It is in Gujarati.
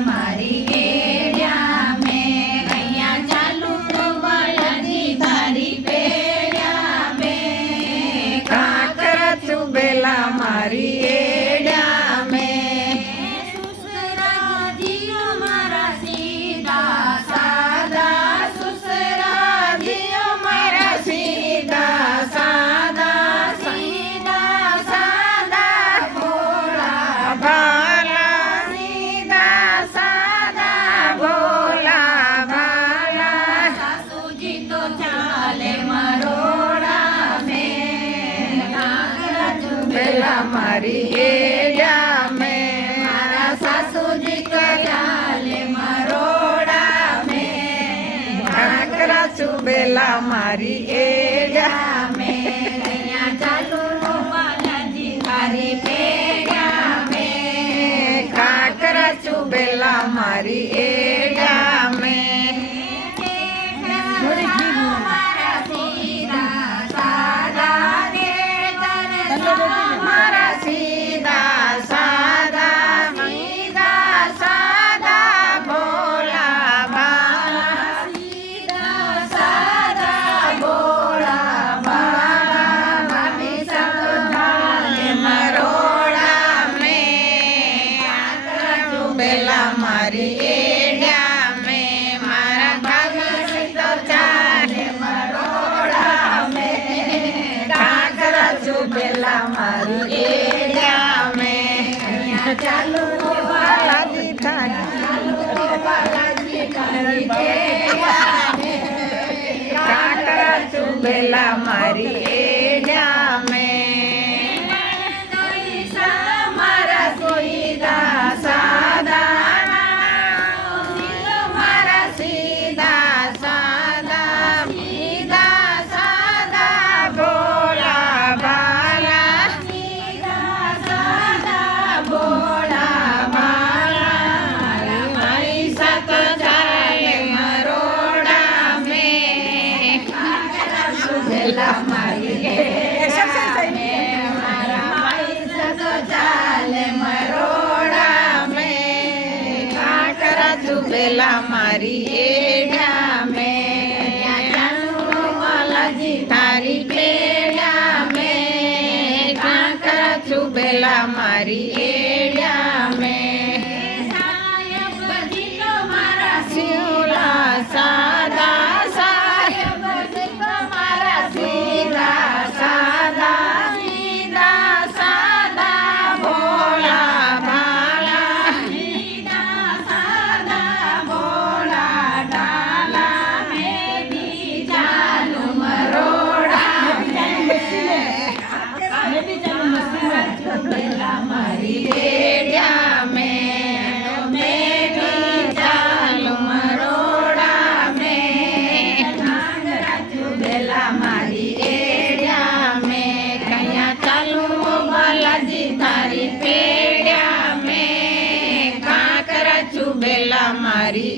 મારી એડિયા મેં અહીંયા ચાલુ બાલાજી તારી પેડ્યા મેં કાંકરા ચુબેલા મારી એડિયા મેં સુસરાજીઓ મારા સીધા સાદા સુસરાજીઓ મારા સીધા સાદા સીધા સાદા ભોળા ભાલા સીધા સાદા ભોલા ભાલા સાસુજી તો ચાલે મરોડા મેં કાંકરા ચુબેલા મારી એડિયા મેં મારા સાસુજી તો ચાલે મરોડા મેં કાંકરા ચુબેલા મારી એડિયા મેં અહીંયા ચાલુ બાલાજી તારી પેડ્યા મેં કાંકરા ચુબેલા મારી એડિયા મેં મારા સીધા સાદા મારા સીધા સાદા સીધા સાદા ભોલા ભાલા સીધા સાદા ભોળા બાળા ભાભી ચાલે મરોડા મેં કાંકરા ચુબેલા મારી એડિયા મેં મારા ભાગી તો ચાલે મરોડા મેં કાંકરા ચુબેલા મારી એડિયા મેં અહીંયા ચાલુ બાલાજી બાલાજી તારી પેડ્યા મેં કાંકરા ચુબેલા મારી એડિયા મેં મારા સીધા સાદા મારા સીધા સાદા સીધા સાદા ભોલા ભાલા સીધા સાદા ભોળા બાળા મારી સાત ચાલે મરોડા મેં ચુબેલા મારી મારા પૈસા તો ચાલે મરોડા મેં કાંકરા ચુબેલા મારી એડિયા મેં બાલાજી તારી પેડ્યા મેં કાંકરા ચુબેલા મારી એડિયા મેં સાહેબ જીતો મારા શિવલા સાદા સાહેબ મારા સીધા સાદા સીધા સાદા ભોલા ભાલા સીધા સાદા ભોળા ડાલા મેદી ચાલુ મરોડા ચુબેલા મારી એડિયા મેં ચાલુ મરોડા મેં ચુબેલા મારી એડિયા મેં કયા ચાલુ બાલાજી તારી પેડ્યા મેં કાંકરા ચુબેલા મારી